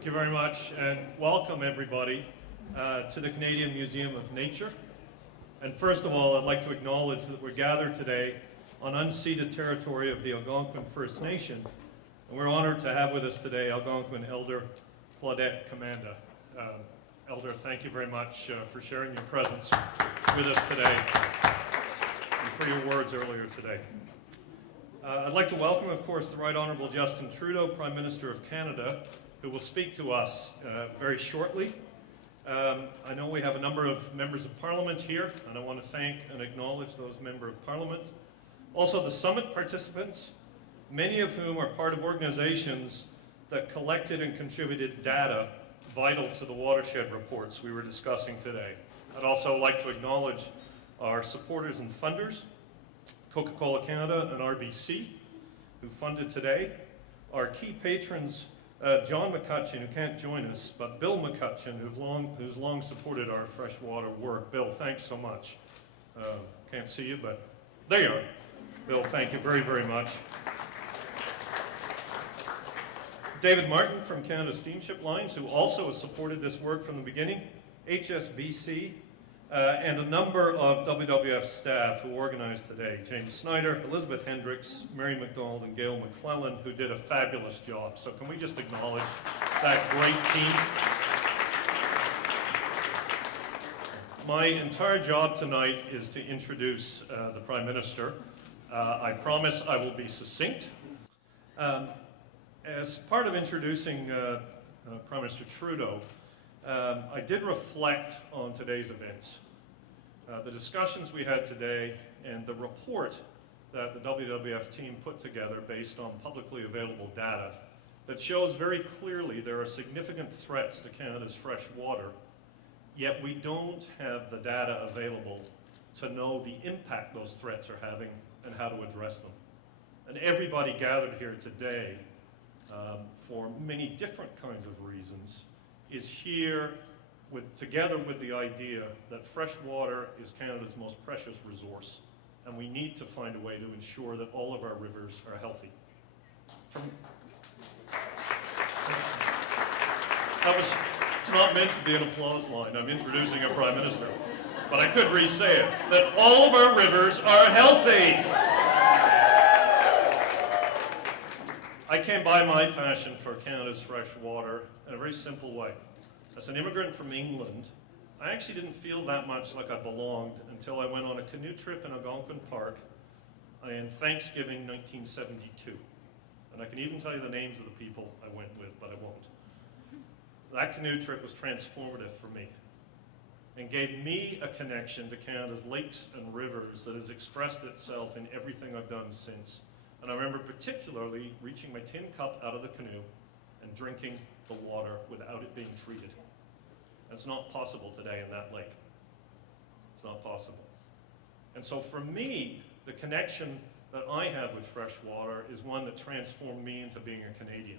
Thank you very much, and welcome everybody to the Canadian Museum of Nature. And first of all, I'd like to acknowledge that we're gathered today on unceded territory of the Algonquin First Nation, and we're honored to have with us today Algonquin Elder Claudette Commanda. Elder, thank you very much for sharing your presence with us today and for your words earlier today. I'd like to welcome, of course, the Right Honourable Justin Trudeau, Prime Minister of Canada, who will speak to us very shortly. I know we have a number of members of Parliament here, and I want to thank and acknowledge those members of Parliament. Also the summit participants, many of whom are part of organizations that collected and contributed data vital to the Watershed Reports we were discussing today. I'd also like to acknowledge our supporters and funders, Coca-Cola Canada and RBC, who funded today. Our key patrons, John McCutcheon, who can't join us, but Bill McCutcheon, who's long supported our freshwater work. Bill, thanks so much. Can't see you, but there you are. Bill, thank you very, very much. David Martin from Canada Steamship Lines, who also has supported this work from the beginning, HSBC, and a number of WWF staff who organized today. James Snyder, Elizabeth Hendricks, Mary McDonald, and Gail McClellan, who did a fabulous job. So can we just acknowledge that great team? My entire job tonight is to introduce the Prime Minister. I promise I will be succinct. As part of introducing Prime Minister Trudeau, I did reflect on today's events. The discussions we had today and the report that the WWF team put together based on publicly available data that shows very clearly there are significant threats to Canada's fresh water, yet we don't have the data available to know the impact those threats are having and how to address them. And everybody gathered here today for many different kinds of reasons is here together with the idea that fresh water is Canada's most precious resource, and we need to find a way to ensure that all of our rivers are healthy. It's not meant to be an applause line. I'm introducing a Prime Minister, but I could re-say it, that all of our rivers are healthy. I came by my passion for Canada's fresh water in a very simple way. As an immigrant from England, I actually didn't feel that much like I belonged until I went on a canoe trip in Algonquin Park in Thanksgiving 1972. And I can even tell you the names of the people I went with, but I won't. That canoe trip was transformative for me and gave me a connection to Canada's lakes and rivers that has expressed itself in everything I've done since. And I remember particularly reaching my tin cup out of the canoe and drinking the water without it being treated. It's not possible today in that lake. It's not possible. And so for me, the connection that I have with fresh water is one that transformed me into being a Canadian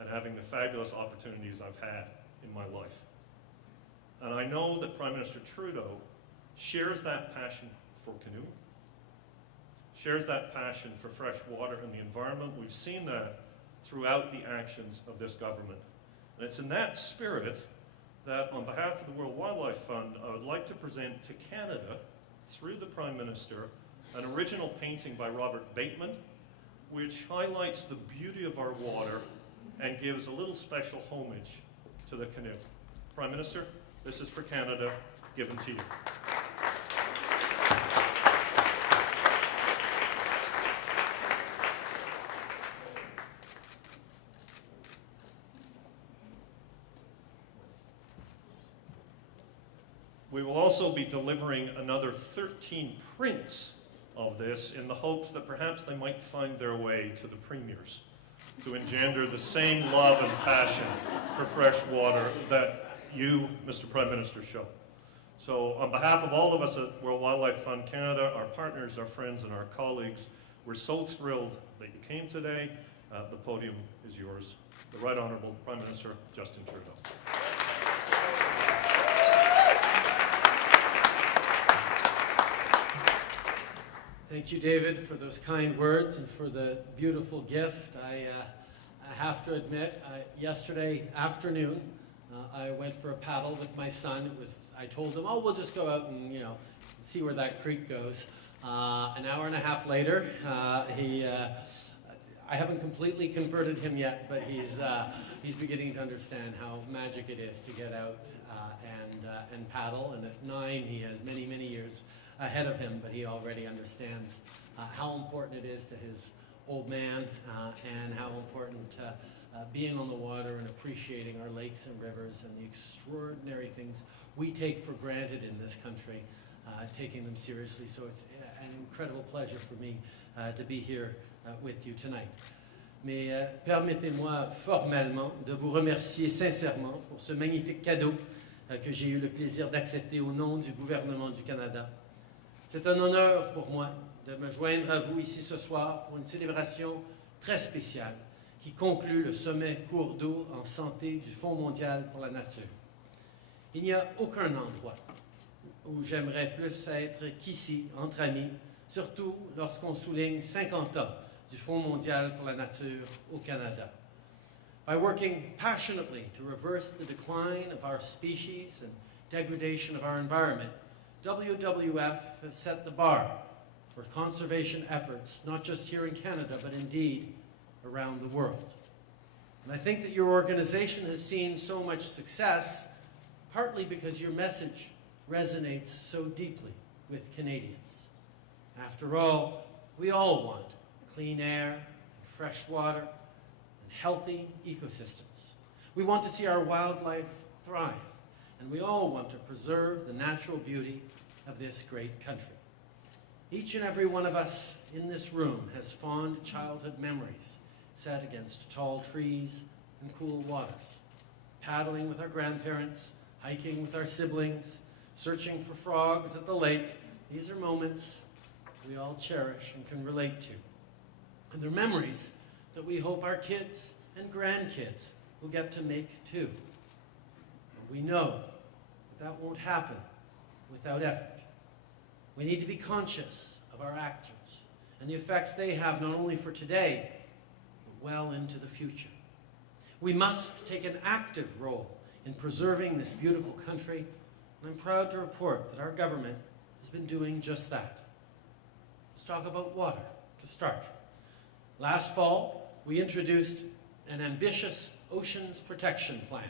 and having the fabulous opportunities I've had in my life. And I know that Prime Minister Trudeau shares that passion for canoeing, shares that passion for fresh water and the environment. We've seen that throughout the actions of this government. And it's in that spirit that on behalf of the World Wildlife Fund, I would like to present to Canada, through the Prime Minister, an original painting by Robert Bateman, which highlights the beauty of our water and gives a little special homage to the canoe. Prime Minister, this is for Canada, given to you. We will also be delivering another 13 prints of this in the hopes that perhaps they might find their way to the premiers to engender the same love and passion for fresh water that you, Mr. Prime Minister, show. So on behalf of all of us at World Wildlife Fund Canada, our partners, our friends, and our colleagues, we're so thrilled that you came today. The podium is yours. The Right Honourable Prime Minister Justin Trudeau. Thank you, David, for those kind words and for the beautiful gift. I have to admit, yesterday afternoon, I went for a paddle with my son. I told him, oh, we'll just go out and, see where that creek goes. An hour and a half later, I haven't completely converted him yet, but he's beginning to understand how magic it is to get out and paddle. And at 9, he has many, many years ahead of him, but he already understands how important it is to his old man and how important being on the water and appreciating our lakes and rivers and the extraordinary things we take for granted in this country, taking them seriously. So it's an incredible pleasure for me to be here with you tonight. Mais permettez-moi formellement de vous remercier sincèrement pour ce magnifique cadeau que j'ai eu le plaisir d'accepter au nom du gouvernement du Canada. C'est un honneur pour moi de me joindre à vous ici ce soir pour une célébration très spéciale qui conclut le sommet cours d'eau en santé du Fonds mondial pour la nature. Il n'y a aucun endroit où j'aimerais plus être qu'ici, entre amis, surtout lorsqu'on souligne 50 ans du Fonds mondial pour la nature au Canada. By working passionately to reverse the decline of our species and degradation of our environment, WWF has set the bar for conservation efforts, not just here in Canada, but indeed around the world. And I think that your organization has seen so much success, partly because your message resonates so deeply with Canadians. After all, we all want clean air, and fresh water, and healthy ecosystems. We want to see our wildlife thrive, and we all want to preserve the natural beauty of this great country. Each and every one of us in this room has fond childhood memories set against tall trees and cool waters, paddling with our grandparents, hiking with our siblings, searching for frogs at the lake. These are moments we all cherish and can relate to. And they're memories that we hope our kids and grandkids will get to make too. But we know that won't happen without effort. We need to be conscious of our actions and the effects they have not only for today, but well into the future. We must take an active role in preserving this beautiful country, and I'm proud to report that our government has been doing just that. Let's talk about water to start. Last fall, we introduced an ambitious oceans protection plan.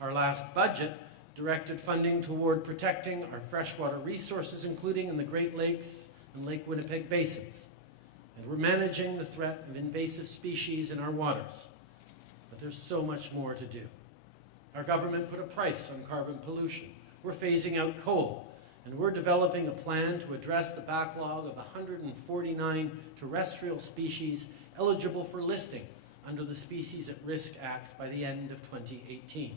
Our last budget directed funding toward protecting our freshwater resources, including in the Great Lakes and Lake Winnipeg basins. And we're managing the threat of invasive species in our waters. But there's so much more to do. Our government put a price on carbon pollution. We're phasing out coal. And we're developing a plan to address the backlog of 149 terrestrial species eligible for listing under the Species at Risk Act by the end of 2018.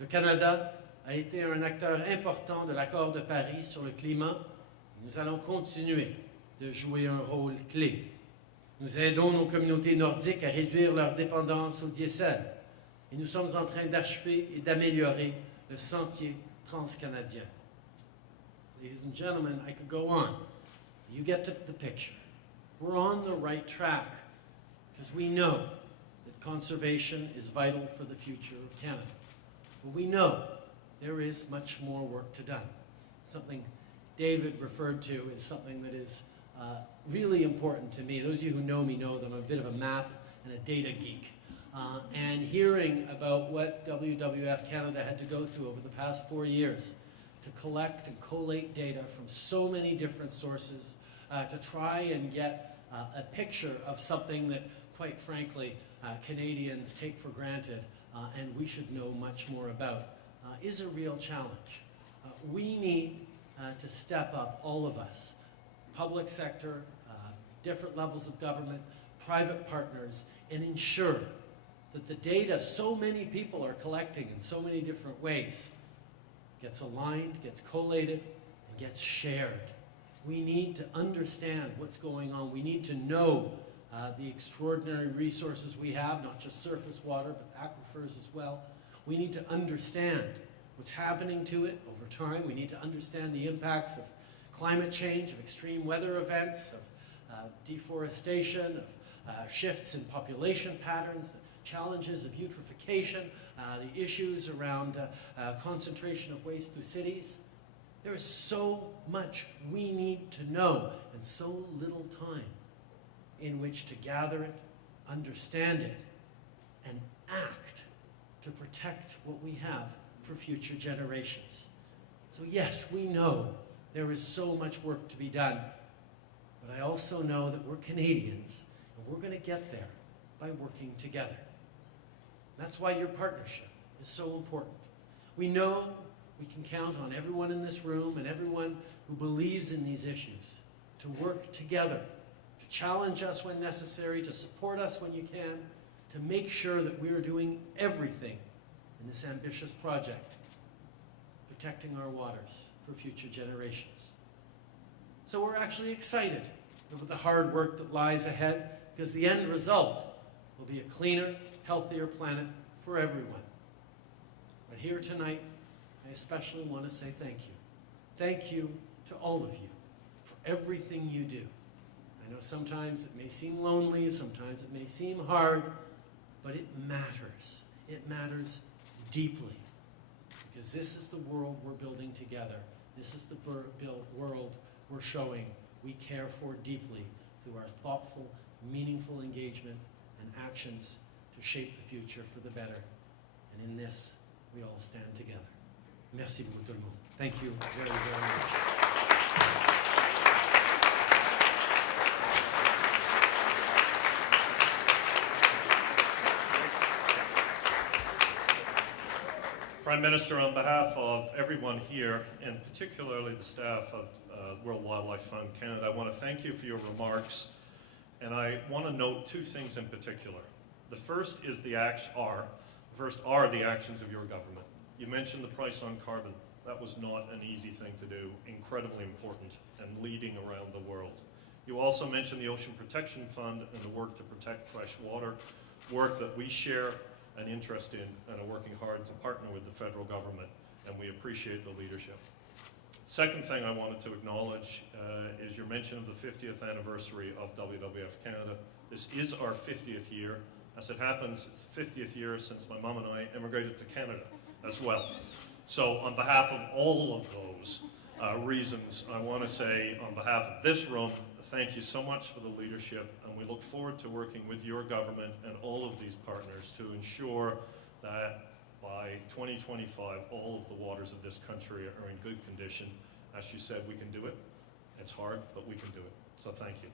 Le Canada a été un acteur important de l'accord de Paris sur le climat. Nous allons continuer de jouer un rôle clé. Nous aidons nos communautés nordiques à réduire leur dépendance au diesel. Et nous sommes en train d'achever et d'améliorer le sentier transcanadien. Ladies and gentlemen, I could go on. You get the picture. We're on the right track because we know that conservation is vital for the future of Canada. But we know there is much more work to done. Something David referred to is something that is really important to me. Those of you who know me know that I'm a bit of a map and a data geek. And hearing about what WWF Canada had to go through over the past 4 years to collect and collate data from so many different sources to try and get a picture of something that, quite frankly, Canadians take for granted and we should know much more about, is a real challenge. We need to step up, all of us, public sector, different levels of government, private partners, and ensure that the data so many people are collecting in so many different ways gets aligned, gets collated, and gets shared. We need to understand what's going on. We need to know the extraordinary resources we have, not just surface water, but aquifers as well. We need to understand what's happening to it over time. We need to understand the impacts of climate change, of extreme weather events, of deforestation, shifts in population patterns, the challenges of eutrophication, the issues around concentration of waste through cities. There is so much we need to know and so little time in which to gather it, understand it, and act to protect what we have for future generations. So yes, we know there is so much work to be done, but I also know that we're Canadians and we're going to get there by working together. That's why your partnership is so important. We know we can count on everyone in this room and everyone who believes in these issues to work together, to challenge us when necessary, to support us when you can, to make sure that we are doing everything in this ambitious project, protecting our waters for future generations. So we're actually excited about the hard work that lies ahead, because the end result will be a cleaner, healthier planet for everyone. But here tonight, I especially want to say thank you. Thank you to all of you for everything you do. I know sometimes it may seem lonely, sometimes it may seem hard, but it matters. It matters deeply, because this is the world we're building together. This is the world we're showing we care for deeply through our thoughtful, meaningful engagement and actions to shape the future for the better. And in this, we all stand together. Merci beaucoup tout le monde. Thank you very, very much. Prime Minister, on behalf of everyone here, and particularly the staff of World Wildlife Fund Canada, I want to thank you for your remarks, and I want to note two things in particular. The first is the actions of your government. You mentioned the price on carbon. That was not an easy thing to do, incredibly important and leading around the world. You also mentioned the Ocean Protection Fund and the work to protect fresh water, work that we share an interest in and are working hard to partner with the federal government, and we appreciate the leadership. Second thing I wanted to acknowledge is your mention of the 50th anniversary of WWF-Canada. This is our 50th year. As it happens, it's the 50th year since my mom and I immigrated to Canada as well. So on behalf of all of those reasons, I want to say on behalf of this room, thank you so much for the leadership, and we look forward to working with your government and all of these partners to ensure that by 2025, all of the waters of this country are in good condition. As you said, we can do it. It's hard, but we can do it. So thank you.